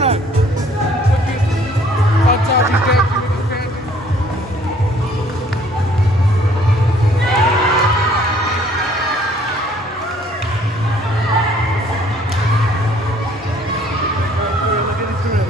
Korak. Look at how tough he's dancing with his pants. Look at his career.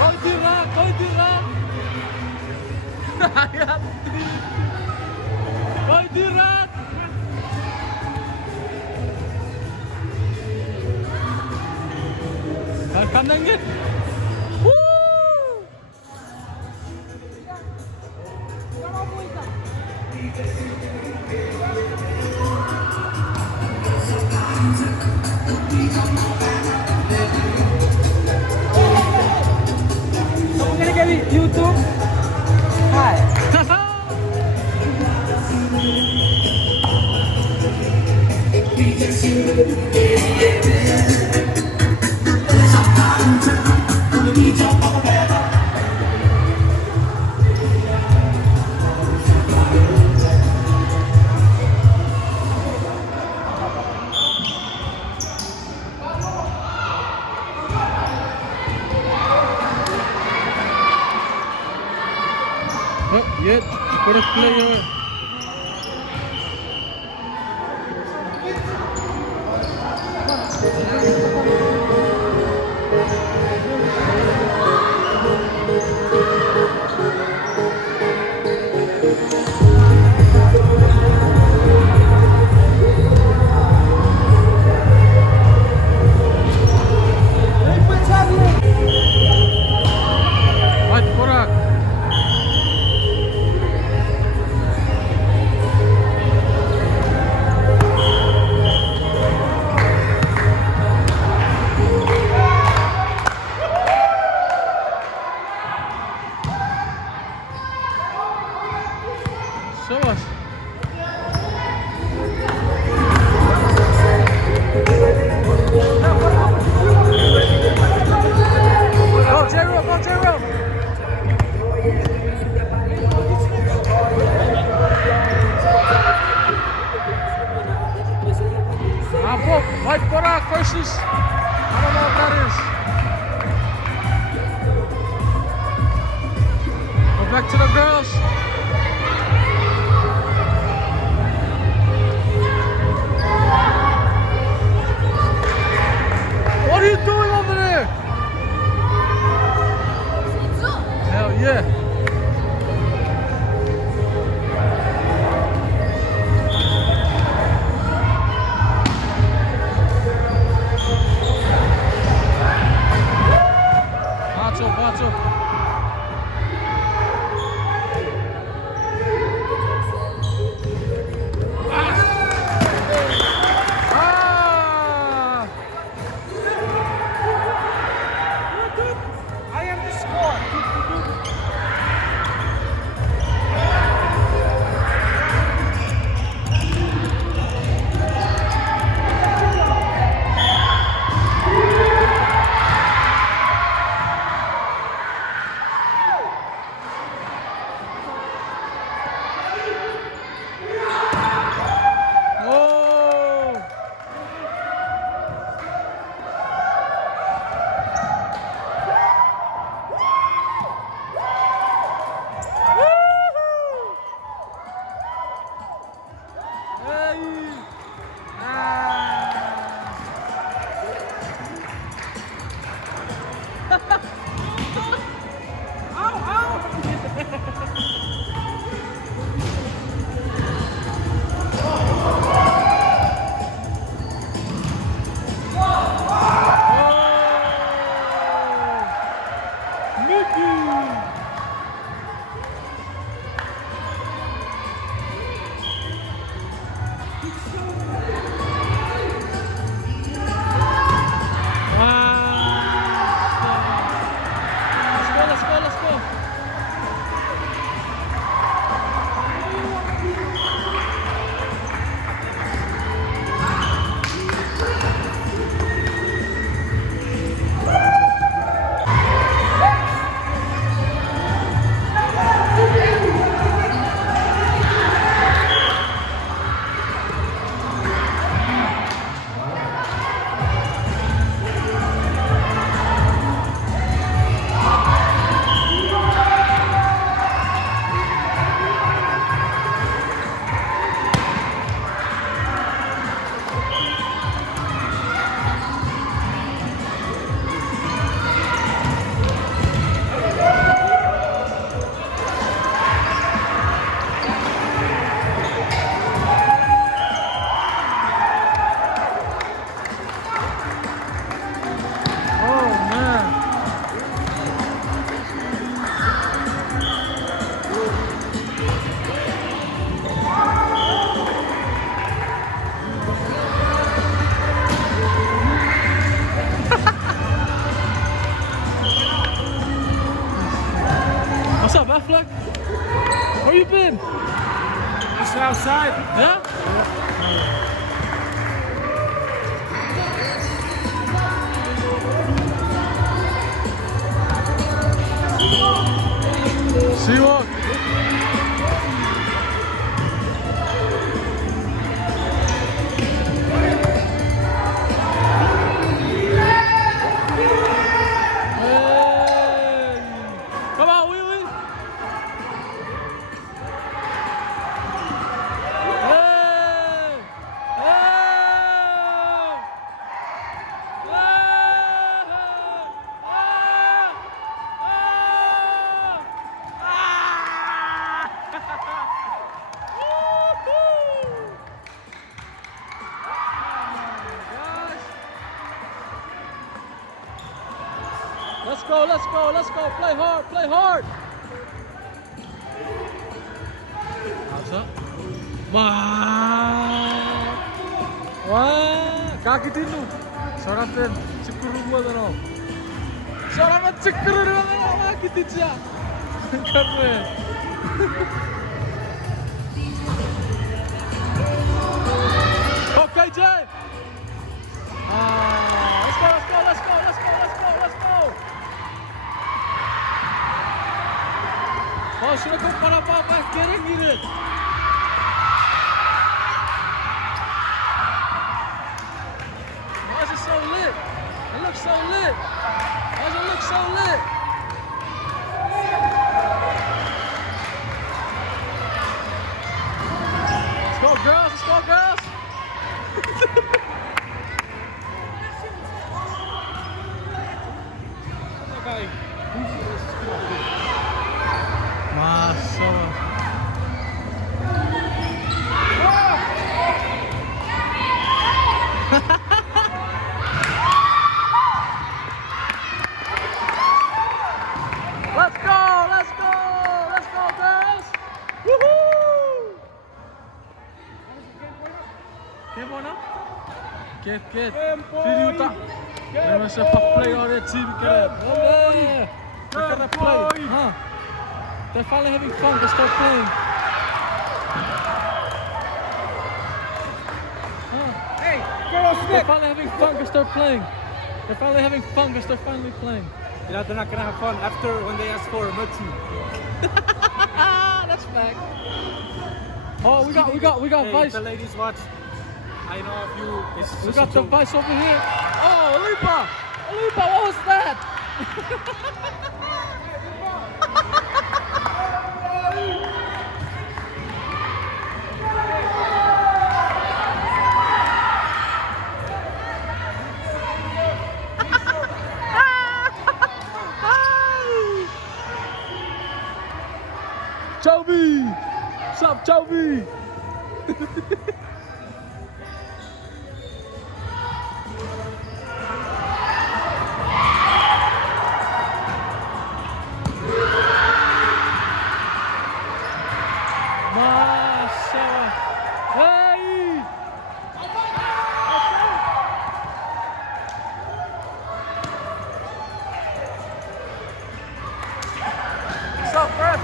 Koydurak, koydurak. Hayat. Koydurak. Arkamdan git. YouTube. Hi. Oh, yeah, put a player. Hadi Korak. Savaş. Go J-Roll, go J-Roll. Bob, White Korak versus, I don't know what that is. Go back to the girls. What are you doing over there? Hell yeah. Bato, Bato. I am the score. Affleck? Where you been? Just outside. Yeah? See you all. Come on, Wee Wee. Hey! Hey! Let's go, let's go, let's go. Play hard, play hard. How's up? Wah, kaki dulu. Soratin, cekuru gua dan Soratin cekuru dan lagi tidak. Keren. Okay, Jay. Let's go, let's go, let's go, let's go, let's go, let's go. Oh, sudah kau para apa kering gitu. Why is it so lit? It looks so lit. Why does it look so lit? Let's go, girls. Let's go, girls. Massa. Let's go, let's go, let's go, girls. Woohoo! Quem bom não? Get. Video tá. Vamos ser para play on that TV, cara. They're gonna play. Huh? They're finally having fun. They start playing. Hey, go They're finally having fun. They start playing. They're finally having fun. They're finally playing. You know, they're not gonna have fun after when they ask for Mutsu. That's fact. Oh, we got Hey, Vice. the ladies watch. I know if you. It's We just got a the joke. Vice over here. Oh, Alipa! What was that? Jovi! What's up, Jovi? Massa! Hey! What's up, Fred?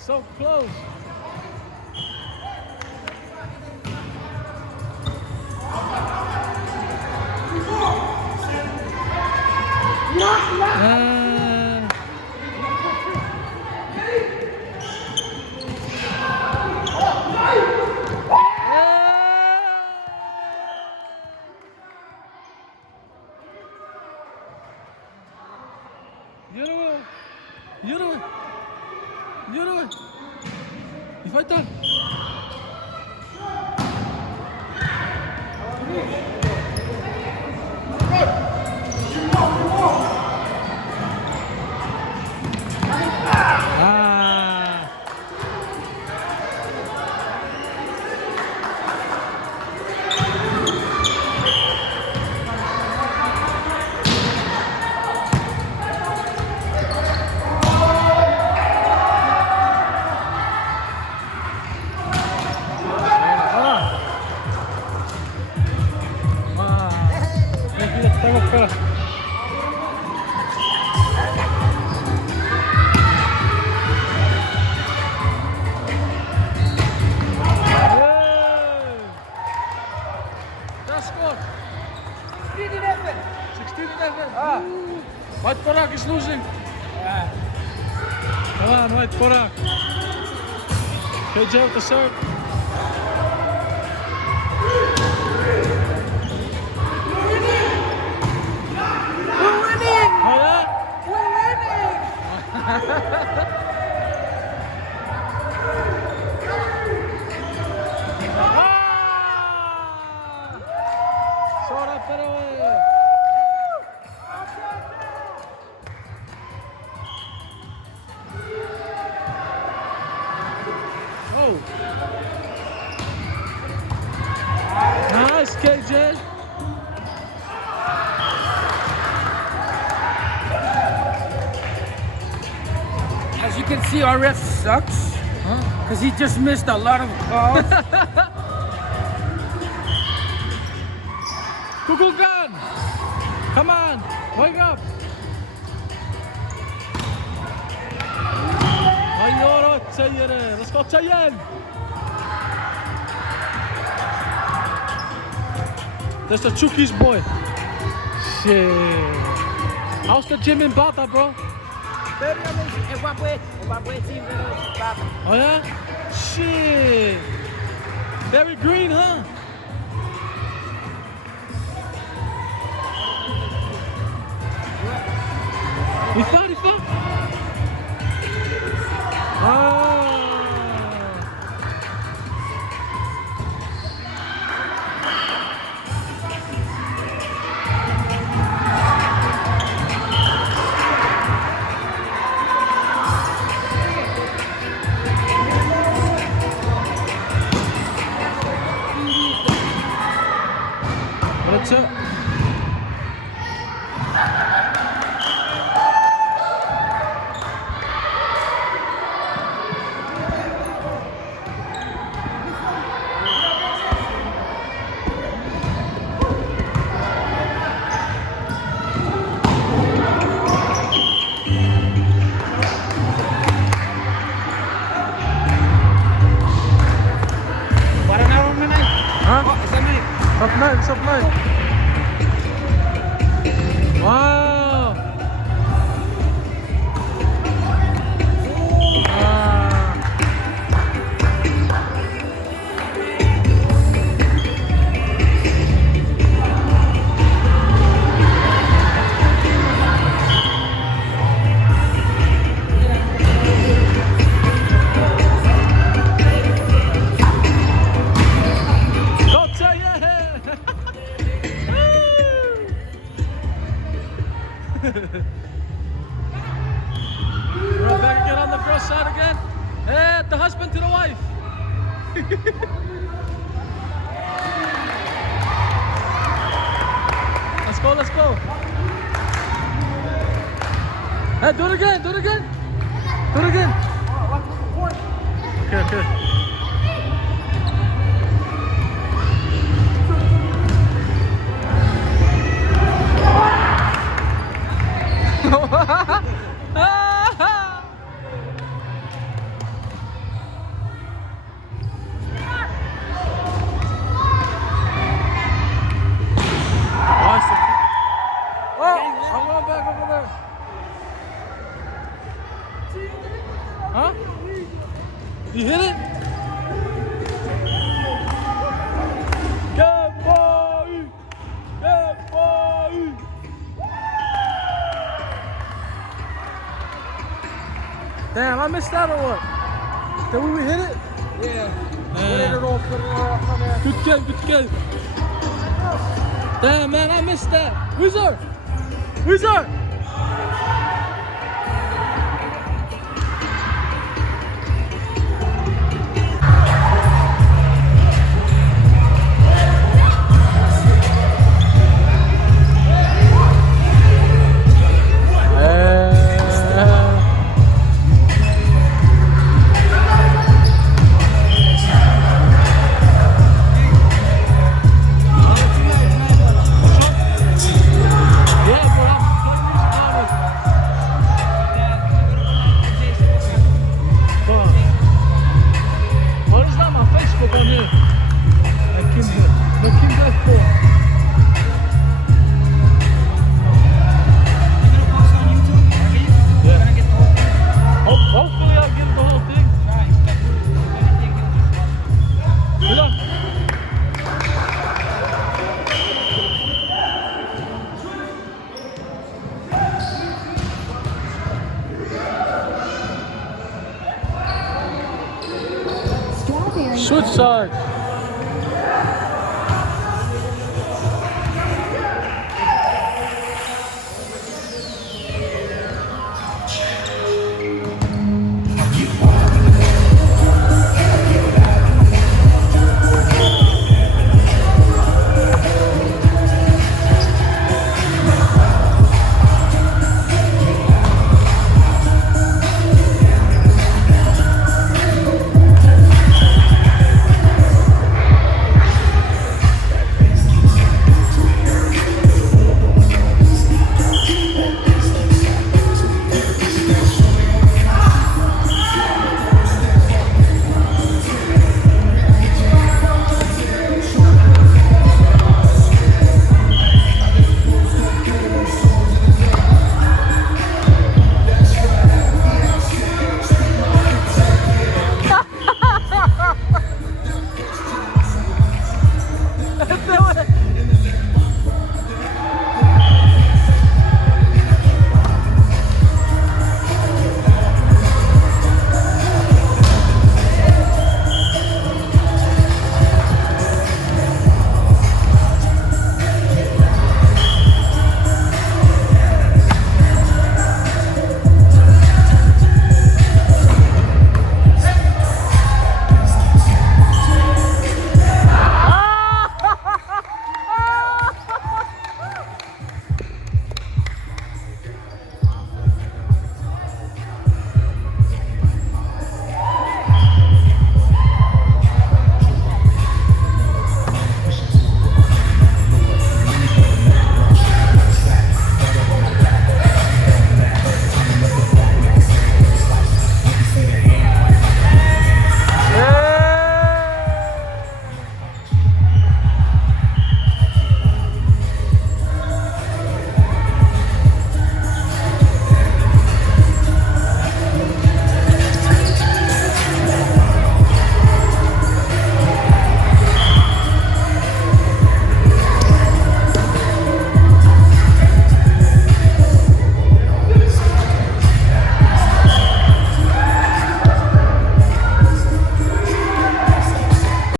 So close. White Porak is losing. Come on, White Porak. KJ with the serve. We're winning! Oh yeah? We're winning! Sora Perewe. Oh. Nice, KJ. As you can see, our ref sucks. Huh? Because he just missed a lot of calls. Kukulkan! Come on, wake up! Ayoro Chayere, let's go Chayen! There's the Chuki's boy. Shit. How's the gym in Bata, bro? Oh yeah? Shit. Very green, huh? Ifa. Ah. What's up? Top 9. Wow. We're back again on the cross side again. Hey, the husband to the wife. Let's go. Hey, do it again. Okay. I'm going back over there. Huh? You hit it? Good boy! Damn, I missed that or what? Did we hit it? Yeah. Good kill. Damn, man, I missed that. Wizard! Yeah, bro. Offside.